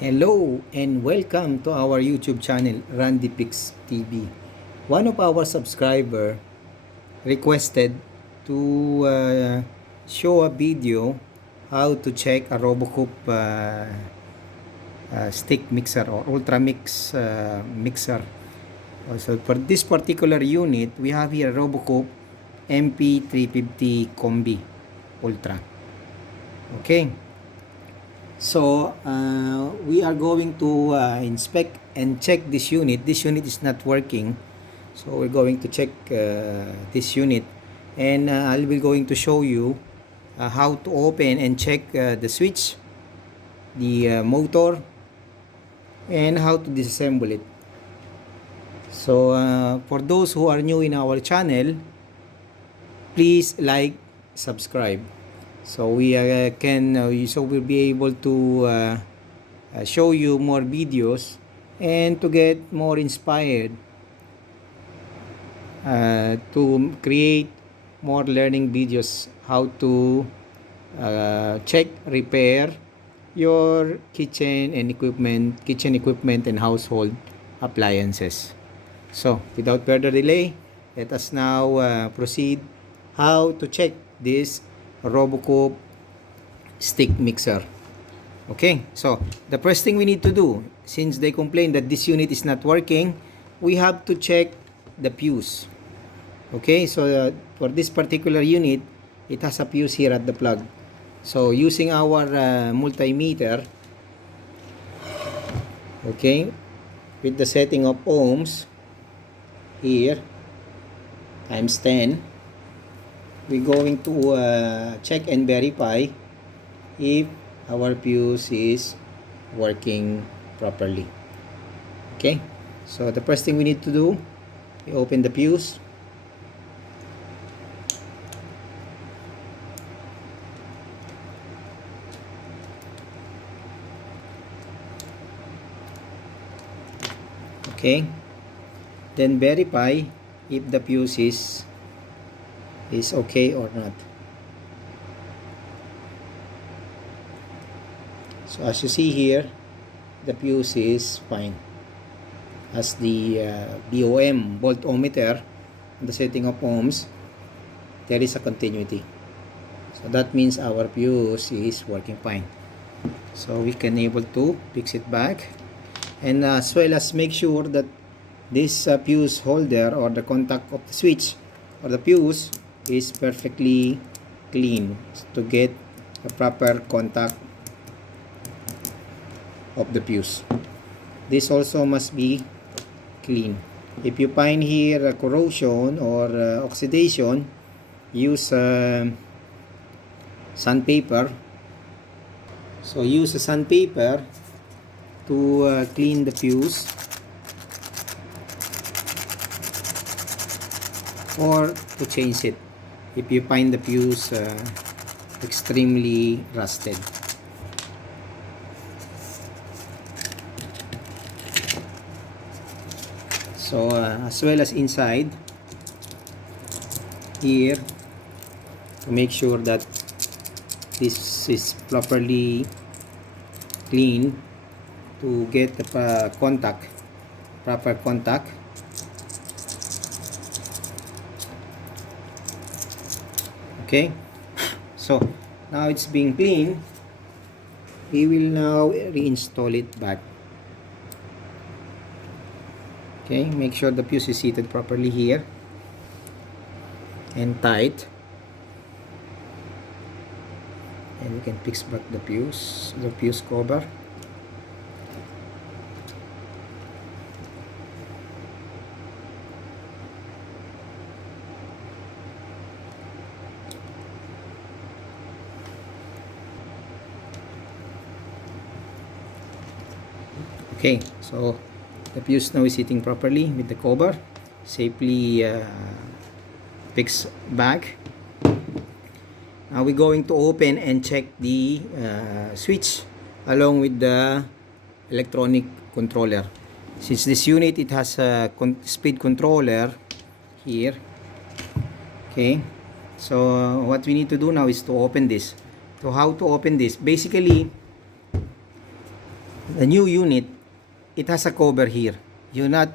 Hello and welcome to our YouTube channel, Randy Pix TV. One of our subscriber requested to show a video how to check a RoboCoupe stick mixer or ultra mix mixer. So for this particular unit, we have here a RoboCoupe MP350 Combi Ultra. Okay. So, we are going to inspect and check this unit. This unit is not working. So, we're going to check this unit. And I'll be going to show you how to open and check the switch, the motor, and how to disassemble it. So, for those who are new in our channel, please like, subscribe. So we'll be able to show you more videos and to get more inspired to create more learning videos how to check, repair your kitchen equipment and household appliances. So without further delay, let us now proceed how to check this RoboCoupe stick mixer. Okay, so the first thing we need to do, since they complain that this unit is not working, we have to check the fuse. Okay, so for this particular unit, it has a fuse here at the plug. So using our multimeter, okay, with the setting of ohms here times 10, we're going to check and verify if our fuse is working properly. Okay, so the first thing we need to do, we open the fuse. Okay, then verify if the fuse is okay or not. So as you see here, the fuse is fine. As the BOM, voltometer, the setting of ohms, there is a continuity. So that means our fuse is working fine. So we can able to fix it back, and as well as make sure that this fuse holder or the contact of the switch or the fuse is perfectly clean to get a proper contact of the fuse. This also must be clean. If you find here a corrosion or oxidation, use sandpaper. So use a sandpaper to clean the fuse or to change it if you find the fuse extremely rusted. So as well as inside here, to make sure that this is properly clean to get the proper contact. Okay, so now it's being cleaned. We will now reinstall it back. Okay, make sure the fuse is seated properly here and tight, and we can fix back the fuse cover. Okay, so the fuse now is sitting properly with the cover, safely fixed back. Now we're going to open and check the switch along with the electronic controller. Since this unit, it has a speed controller here. Okay, so what we need to do now is to open this. So how to open this? Basically, the new unit, it has a cover here. You're not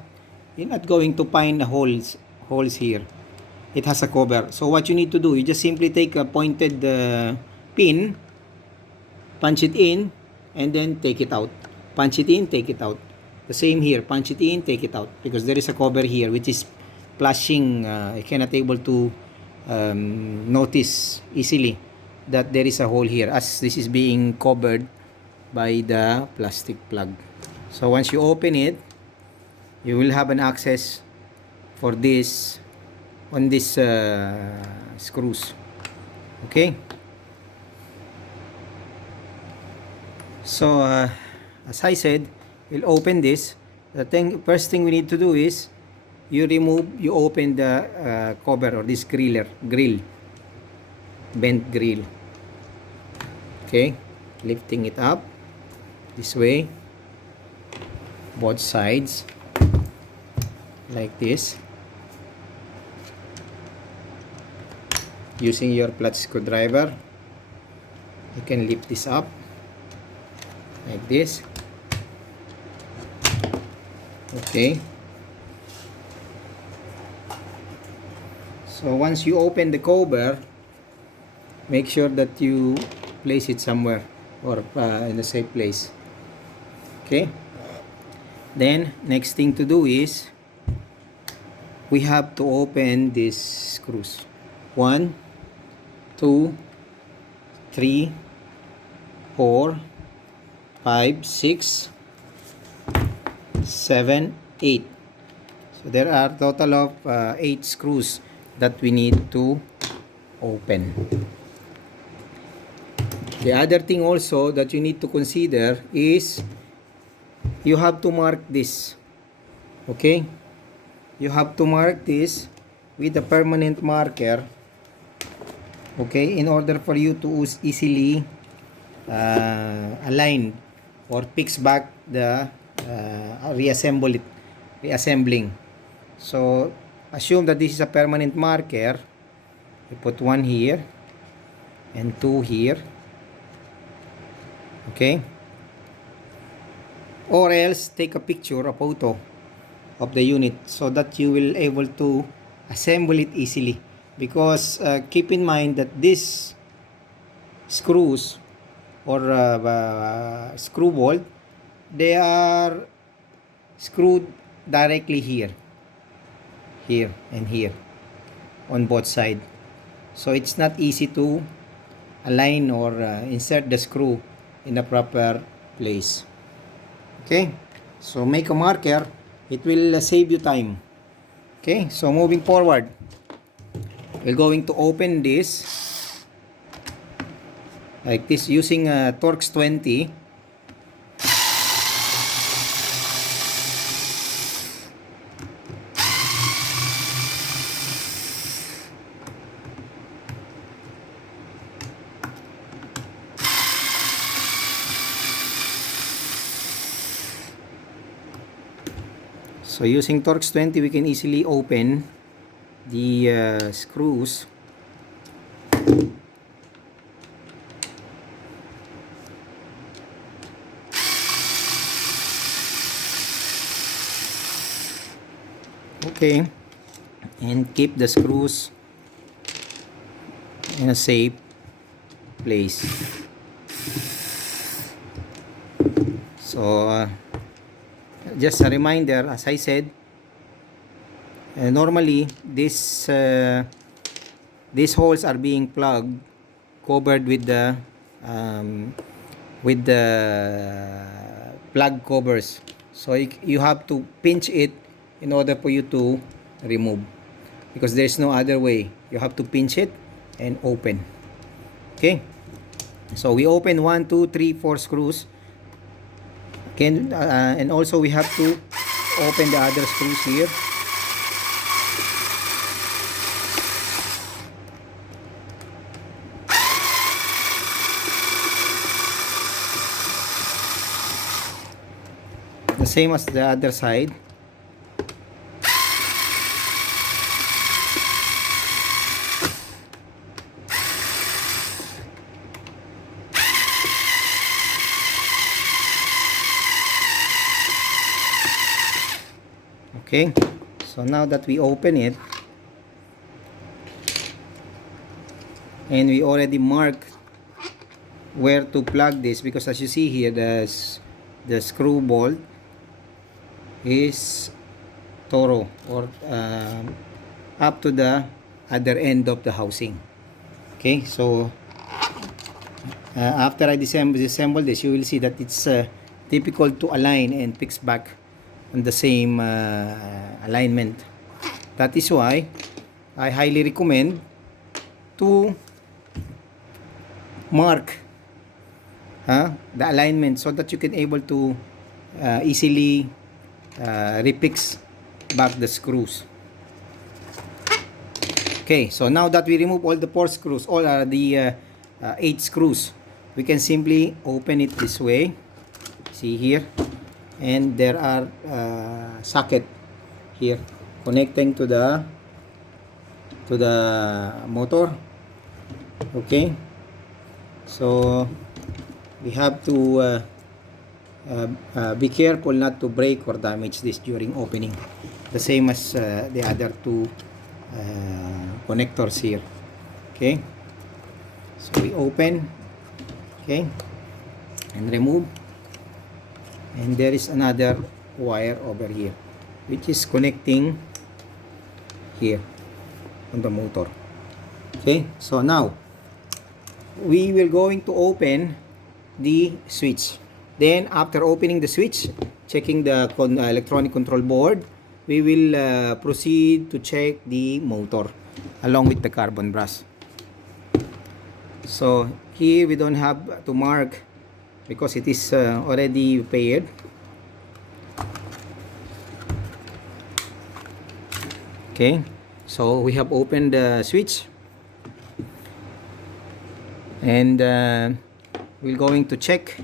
going to find the holes here. It has a cover. So what you need to do, you just simply take a pointed pin, punch it in, and then take it out. Punch it in, take it out. The same here, punch it in, take it out, because there is a cover here which is flashing. I cannot able to notice easily that there is a hole here, as this is being covered by the plastic plug. So once you open it, you will have an access for this on this screws. Okay, so as I said, we'll open this. First thing we need to do is you open the cover, or this grill, bent grill. Okay, lifting it up this way, both sides, like this, using your flat screwdriver. You can lift this up like this. Okay, so once you open the cover, make sure that you place it somewhere, or in a safe place. Okay, then next thing to do is we have to open these screws. 1, 2, 3, 4, 5, 6, 7, 8. So there are total of 8 screws that we need to open. The other thing also that you need to consider is you have to mark this. Okay, you have to mark this with a permanent marker. Okay, in order for you to easily align or fix back the reassembling. So assume that this is a permanent marker. You put 1 here and 2 here. Okay, or else take a picture, a photo of the unit, so that you will able to assemble it easily. Because keep in mind that these screws or screw bolt, they are screwed directly here and here on both sides. So it's not easy to align or insert the screw in the proper place. Okay, so make a marker. It will save you time. Okay, so moving forward, we're going to open this like this using Torx 20. So using Torx 20, we can easily open the screws. Okay, and keep the screws in a safe place. So just a reminder, as I said, normally these holes are being plugged, covered with the plug covers. So you have to pinch it in order for you to remove, because there's no other way. You have to pinch it and open. Okay, so we open 1, 2, 3, 4 screws. And also we have to open the other screws here. The same as the other side. Okay, so now that we open it and we already marked where to plug this, because as you see here, the screw bolt is thorough, or up to the other end of the housing. Okay, so after I disassemble this, you will see that it's difficult to align and fix back on the same alignment. That is why I highly recommend to mark the alignment, so that you can able to easily refix back the screws. Okay, so now that we remove all the 4 screws, all the 8 screws, we can simply open it this way. See here, and there are socket here connecting to the motor. Okay, so we have to be careful not to break or damage this during opening, the same as the other 2 connectors here. Okay, so we open, okay, and remove, and there is another wire over here which is connecting here on the motor. Okay, so now we will going to open the switch. Then after opening the switch, checking the electronic control board, we will proceed to check the motor along with the carbon brass. So here we don't have to mark because it is already paired. Okay, so we have opened the switch, and we're going to check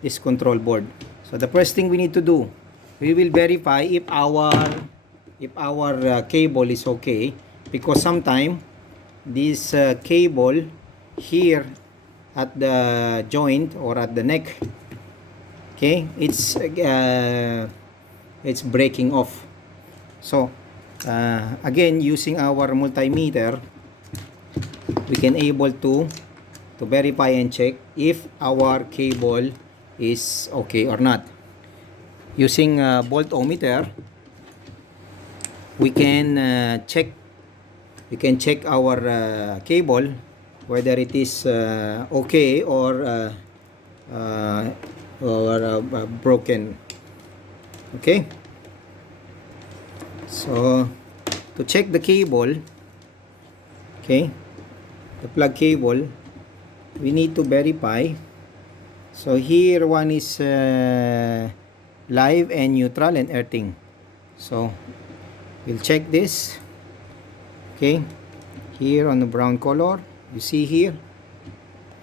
this control board. So the first thing we need to do, we will verify if our cable is okay, because sometimes this cable here at the joint or at the neck, okay, it's breaking off. So again, using our multimeter, we can able to verify and check if our cable is okay or not. Using a voltometer, we can check our cable whether it is okay or broken. Okay, so to check the cable, okay, the plug cable, we need to verify. So here one is live and neutral and earthing. So we'll check this. Okay, here on the brown color, you see here,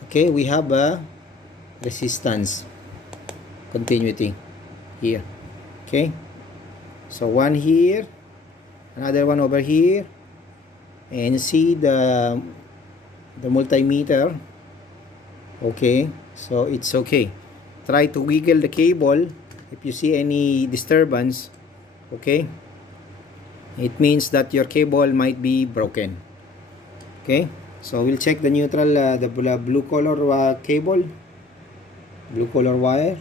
okay, we have a resistance continuity here. Okay, so one here, another one over here, and see the multimeter. Okay, so it's okay. Try to wiggle the cable if you see any disturbance. Okay, it means that your cable might be broken. Okay, so we'll check the neutral, the blue color cable, blue color wire.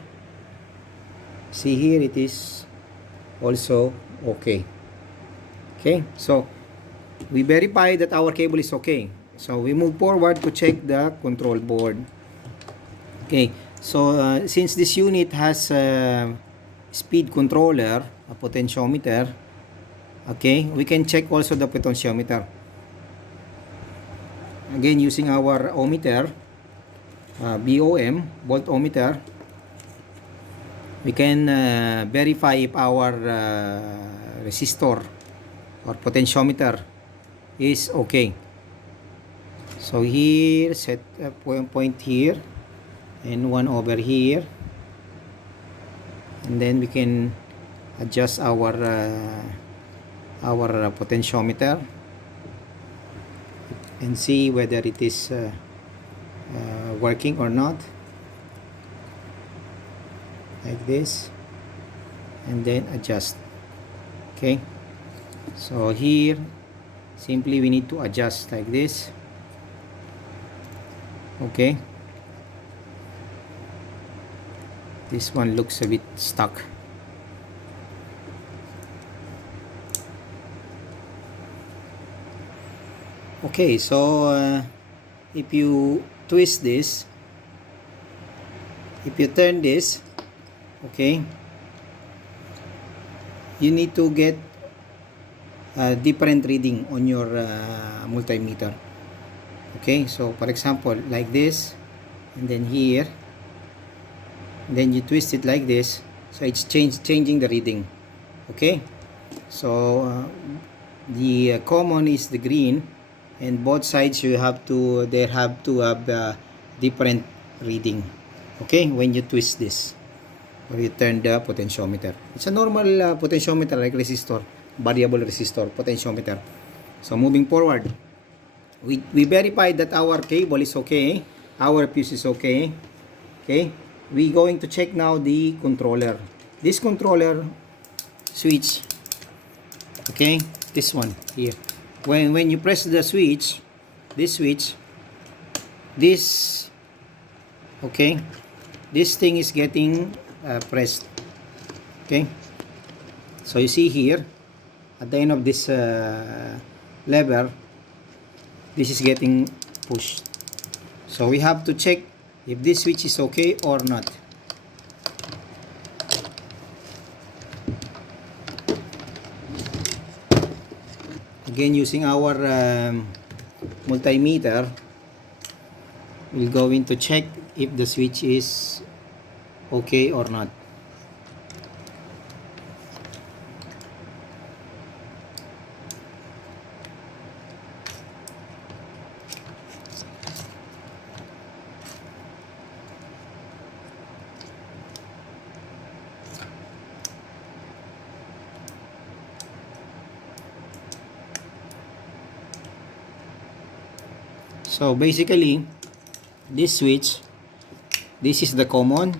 See here, it is also okay. Okay, so we verify that our cable is okay. So we move forward to check the control board. Okay, so since this unit has a speed controller, a potentiometer, okay, we can check also the potentiometer. Again, using our ohmmeter, BOM, voltometer, we can verify if our resistor or potentiometer is okay. So here, set a point here and one over here, and then we can adjust our potentiometer and see whether it is working or not, like this, and then adjust. Okay, so here simply we need to adjust like this. Okay, this one looks a bit stuck. Okay, so if you twist this, if you turn this, okay, you need to get a different reading on your multimeter. Okay, so for example, like this, and then here, then you twist it like this, so it's changing the reading. Okay, so the common is the green, and both sides they have to have different reading. Okay, when you twist this or you turn the potentiometer, it's a normal potentiometer, like resistor, variable resistor potentiometer. So moving forward, we verified that our cable is okay, our fuse is okay. Okay, we going to check now the controller. This controller switch, okay, this one here, when you press the switch, this switch, this, okay, this thing is getting pressed. Okay, so you see here at the end of this lever, this is getting pushed. So we have to check if this switch is okay or not. Again, using our multimeter, we're going to check if the switch is okay or not. So basically, this switch, this is the common,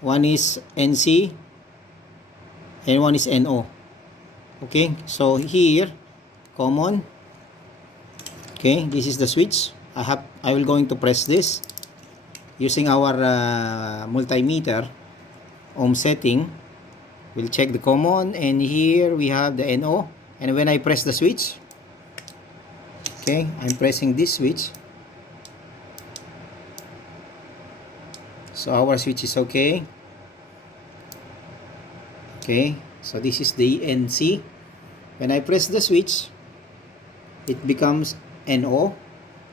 one is NC and one is NO. Okay, so here common, okay, this is the switch. I will going to press this using our multimeter ohm setting. We'll check the common, and here we have the NO, and when I press the switch, okay, I'm pressing this switch, so our switch is okay. Okay, so this is the NC. When I press the switch, it becomes NO.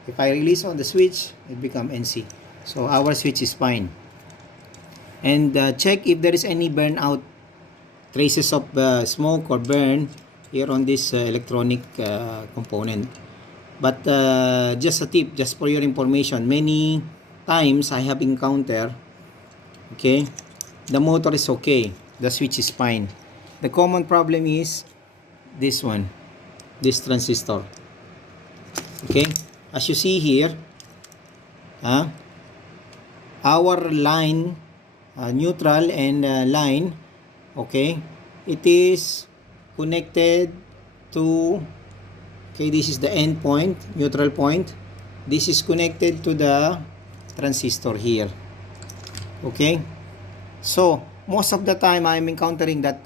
If I release on the switch, it becomes NC. So our switch is fine. And check if there is any burnout, traces of smoke or burn here on this electronic component. But just a tip, just for your information, many times I have encountered, okay, the motor is okay, the switch is fine. The common problem is this one, this transistor. Okay, as you see here, our line, neutral and line, okay, it is connected to, okay, this is the end point, neutral point. This is connected to the transistor here. Okay, so most of the time I'm encountering that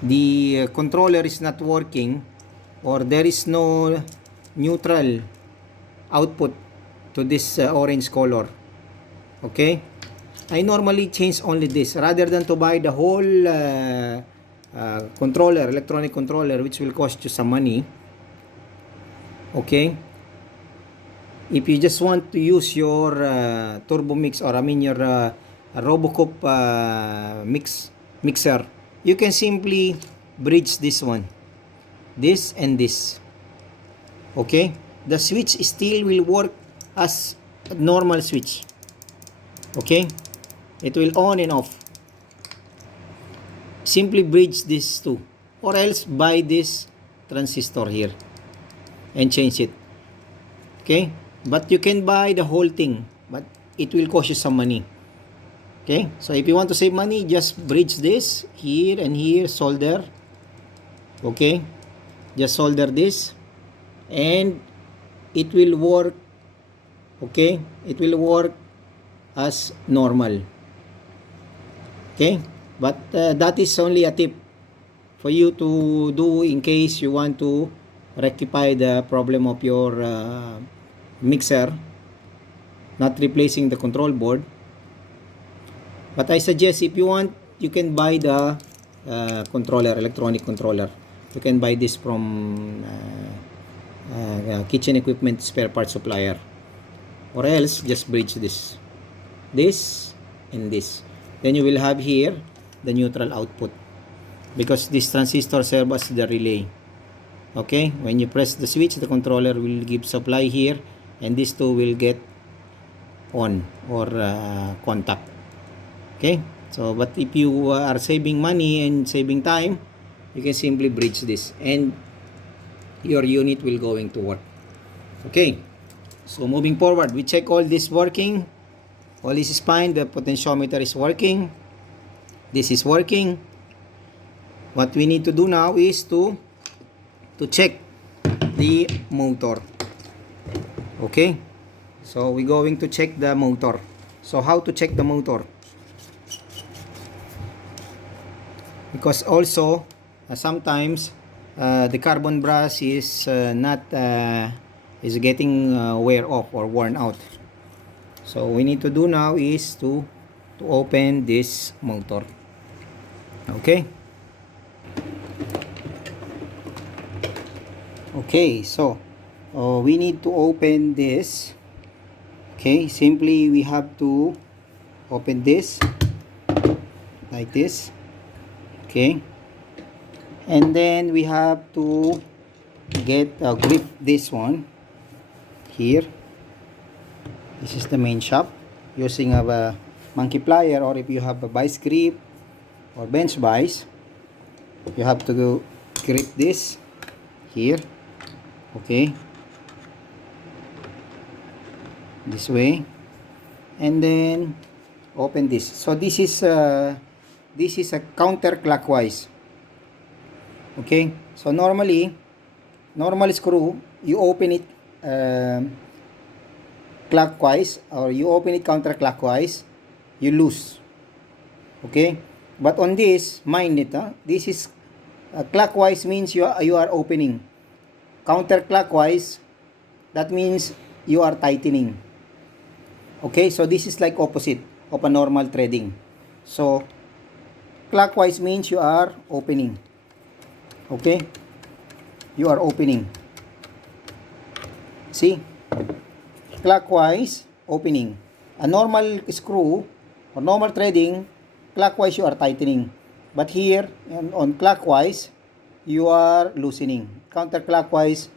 the controller is not working, or there is no neutral output to this orange color. Okay, I normally change only this rather than to buy the whole controller, electronic controller, which will cost you some money. Okay, if you just want to use your turbo mix, or I mean your Coupe mixer, you can simply bridge this one, this and this. Okay, the switch still will work as a normal switch. Okay, it will on and off. Simply bridge these two, or else buy this transistor here and change it. Okay, but you can buy the whole thing, but it will cost you some money. Okay, so if you want to save money, just bridge this here and here, solder. Okay, just solder this and it will work. Okay, it will work as normal. Okay, but that is only a tip for you to do in case you want to rectify the problem of your mixer not replacing the control board. But I suggest if you want, you can buy the controller, electronic controller. You can buy this from kitchen equipment spare part supplier, or else just bridge this and this. Then you will have here the neutral output, because this transistor serves as the relay. Okay, when you press the switch, the controller will give supply here, and these two will get on or contact. Okay, so but if you are saving money and saving time, you can simply bridge this and your unit will going to work. Okay, so moving forward, we check all this working. All this is fine. The potentiometer is working. This is working. What we need to do now is to check the motor. Okay, so we're going to check the motor. So how to check the motor? Because also sometimes the carbon brush is not is getting wear off or worn out. So we need to do now is to open this motor. Okay. Okay, so we need to open this. Okay, simply we have to open this like this. Okay, and then we have to get grip this one here. This is the main shaft using a monkey plier, or if you have a vice grip or bench vise, you have to grip this here. Okay, this way, and then open this. So this is a counterclockwise. Okay, so normal screw, you open it clockwise, or you open it counterclockwise, you lose. Okay, but on this, mind it, this is clockwise means you are opening. Counterclockwise, that means you are tightening. Okay, so this is like opposite of a normal threading. So clockwise means you are opening. Okay, you are opening. See, clockwise, opening. A normal screw or normal threading, clockwise you are tightening, but here on clockwise you are loosening. Counterclockwise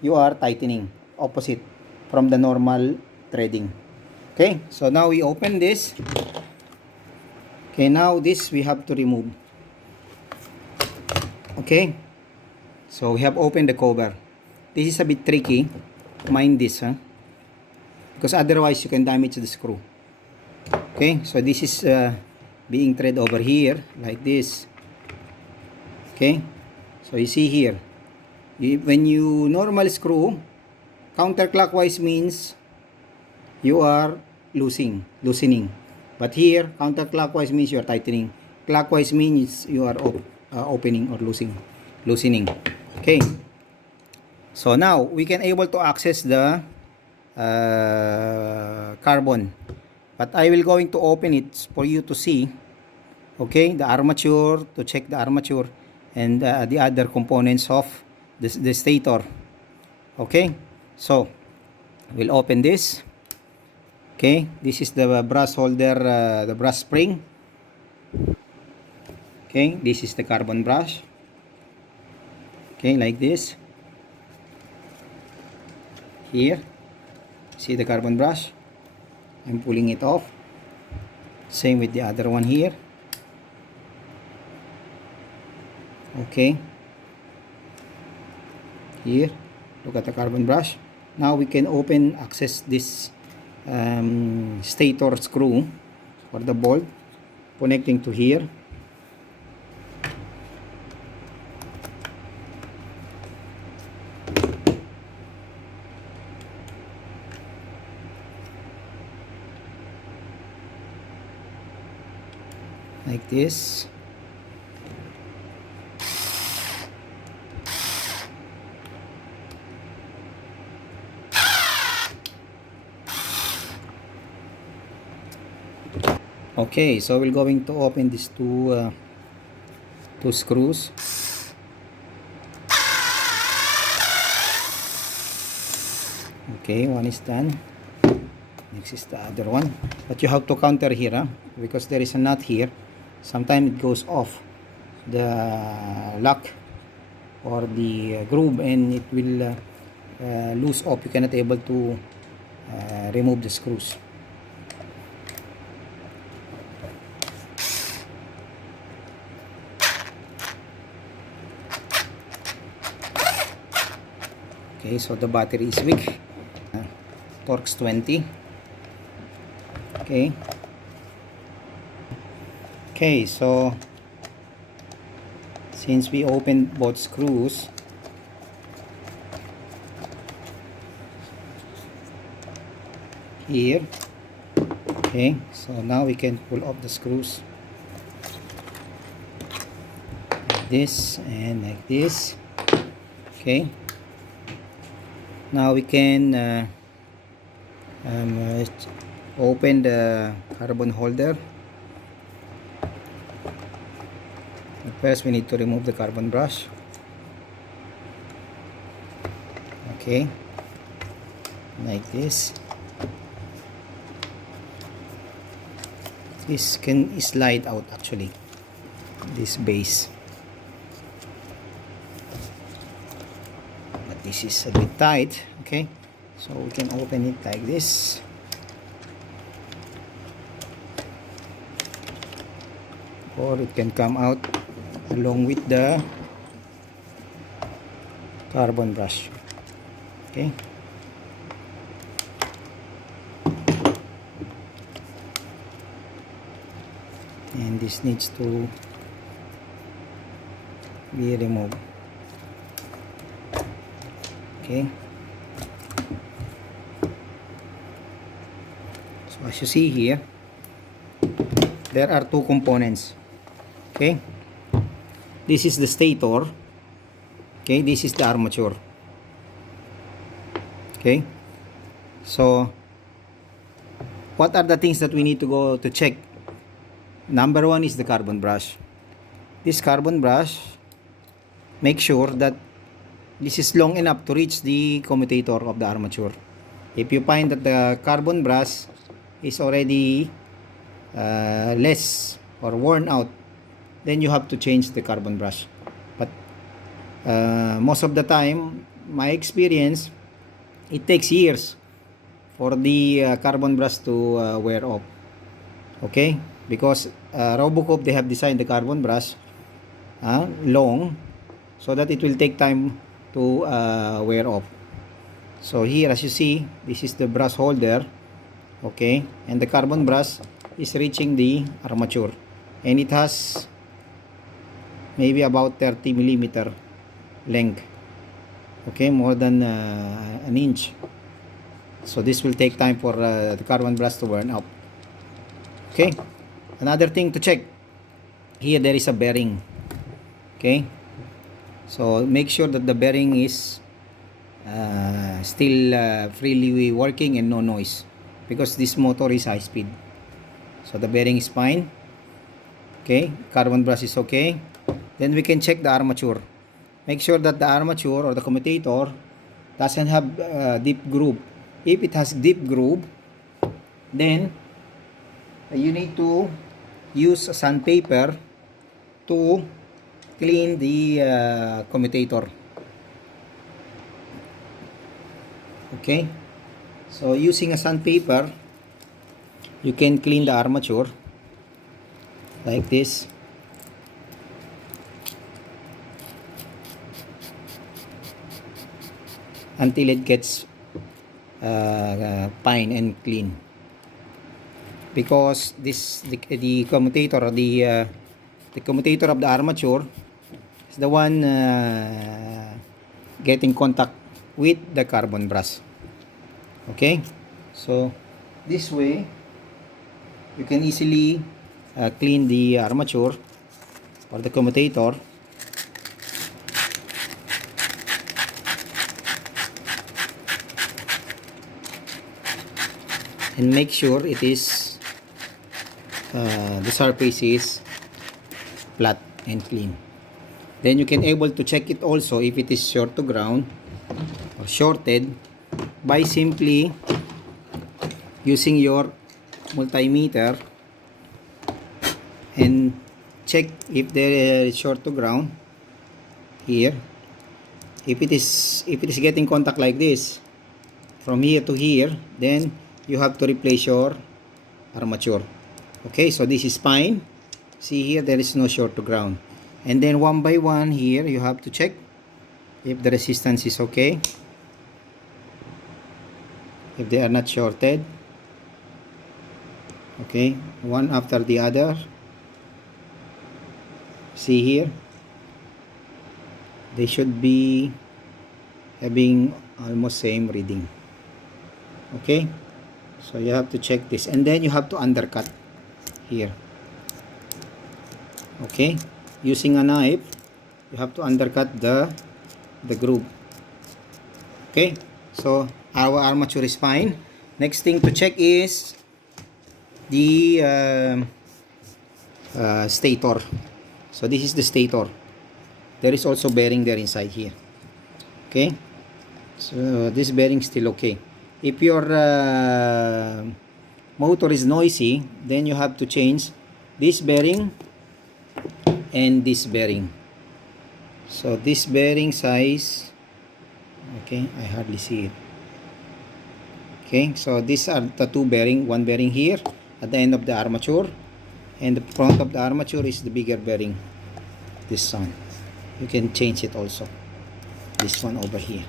you are tightening, opposite from the normal threading. Okay, so now we open this. Okay, now this we have to remove. Okay, so we have opened the cover. This is a bit tricky, mind this, because otherwise you can damage the screw. Okay, so this is being thread over here like this. Okay, so you see here, when you normal screw, counterclockwise means you are loosening, but here counterclockwise means you are tightening. Clockwise means you are opening or loosening. Okay, so now we can able to access the carbon, but I will going to open it for you to see. Okay, the armature, to check the armature and the other components of the stator. Okay, so we'll open this. Okay, this is the brass holder, the brass spring. Okay, this is the carbon brush. Okay, like this. Here, see the carbon brush. I'm pulling it off. Same with the other one here. Okay, here, look at the carbon brush. Now we can access this stator screw. for the bolt connecting to here. Like this. Okay, so we're going to open these two screws. Okay, one is done. Next is the other one, but you have to counter here, huh? Because there is a nut here. Sometimes it goes off the lock or the groove, and it will loose off. You cannot able to remove the screws. Okay, so the battery is weak. Torx 20. Okay. Okay, so since we opened both screws, here, okay, so now we can pull off the screws like this and like this. Okay, now we can open the carbon holder. But first we need to remove the carbon brush. Okay, like this. This can slide out actually, this base, but this is a bit tight. Okay, so we can open it like this. Or it can come out along with the carbon brush. Okay, and this needs to be removed. Okay, so as you see here, there are two components. Okay, this is the stator. Okay, this is the armature. Okay, so what are the things that we need to go to check? Number one is the carbon brush. This carbon brush, make sure that this is long enough to reach the commutator of the armature. If you find that the carbon brush is already less or worn out, then you have to change the carbon brush. But most of the time, my experience, it takes years for the carbon brush to wear off. Okay, because Robocop, they have designed the carbon brush long, so that it will take time to wear off. So here, as you see, this is the brush holder. Okay, and the carbon brush is reaching the armature, and it has maybe about 30 millimeter length. Okay, more than an inch. So this will take time for the carbon brush to burn out. Okay, another thing to check, here there is a bearing. Okay, so make sure that the bearing is still freely working and no noise, because this motor is high speed. So the bearing is fine. Okay, carbon brush is okay. Then we can check the armature. Make sure that the armature or the commutator doesn't have deep groove. If it has deep groove, then you need to use a sandpaper to clean the commutator. Okay, so using a sandpaper, you can clean the armature like this. Until it gets fine and clean. because the commutator, the commutator of the armature is the one getting contact with the carbon brass. Okay, so this way you can easily clean the armature or the commutator. And make sure it is the surface is flat and clean. Then you can able to check it also if it is short to ground or shorted by simply using your multimeter and check if there is short to ground here. If it is getting contact like this from here to here, then you have to replace your armature. Okay, so this is fine. See here, there is no short to ground. And then one by one here, you have to check if the resistance is okay, if they are not shorted. Okay, one after the other. See here, they should be having almost same reading. Okay, so you have to check this, and then you have to undercut here. Okay, using a knife you have to undercut the groove. Okay, so our armature is fine. Next thing to check is the stator. So this is the stator. There is also bearing there inside here. Okay, so this bearing still okay. If your motor is noisy, then you have to change this bearing and this bearing. So this bearing size, okay, I hardly see it. Okay, so these are the two bearing. One bearing here at the end of the armature, and the front of the armature is the bigger bearing. This one, you can change it also. This one over here.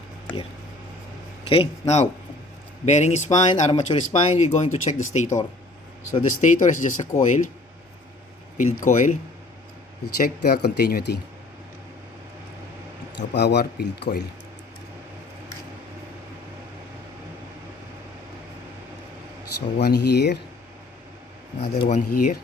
Okay, now bearing is fine, armature is fine. We're going to check the stator. So the stator is just a coil, field coil. We'll check the continuity of our field coil. So one here, another one here.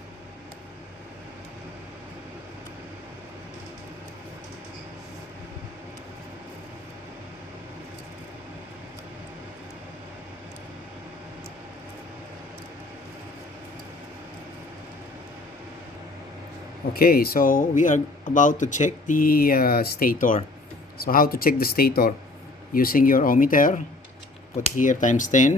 Okay, so we are about to check the stator. So how to check the stator? Using your ohmmeter, put here times 10,